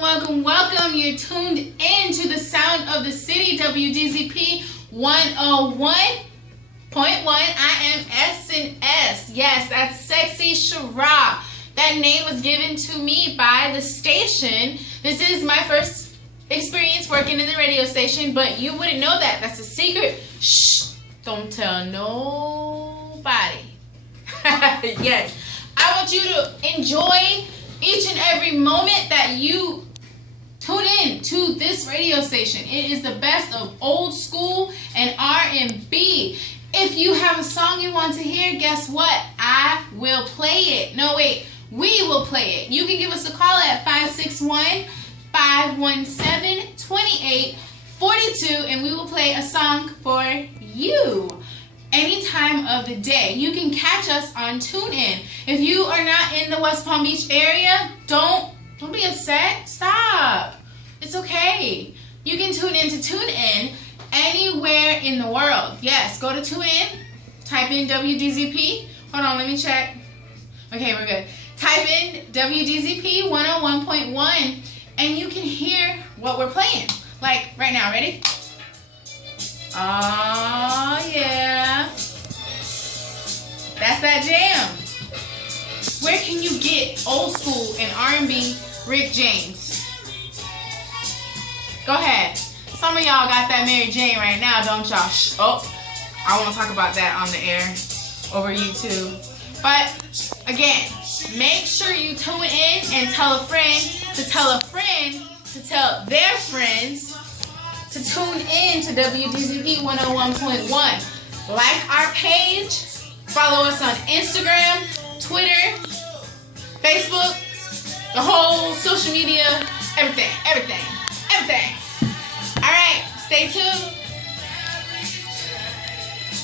welcome. You're tuned in to the sound of the city, WDZP 101.1. I am S&S. Yes, that's Sexy Shara. That name was given to me by the station. This is my first experience working in the radio station, but you wouldn't know that. That's a secret. Shh, don't tell nobody. Yes, I want you to enjoy each and every moment that you tune in to this radio station. It is the best of old school and R&B. If you have a song you want to hear, guess what? I will play it. No, wait. We will play it. You can give us a call at 561-517-2842 and we will play a song for you any time of the day. You can catch us on TuneIn. If you are not in the West Palm Beach area, don't be upset. Stop. It's okay. You can tune in to TuneIn anywhere in the world. Yes, go to TuneIn, type in WDZP. Hold on, let me check. Okay, we're good. Type in WDZP 101.1 and you can hear what we're playing. Like right now, ready? Oh yeah. That's that jam. Where can you get old school and R&B Rick James? Go ahead. Some of y'all got that Mary Jane right now, don't y'all? Oh, I won't talk about that on the air over YouTube. But again, make sure you tune in and tell a friend to tell a friend to tell their friends to tune in to WDZP 101.1. Like our page, follow us on Instagram, Twitter, Facebook, the whole social media, everything. All right, stay tuned.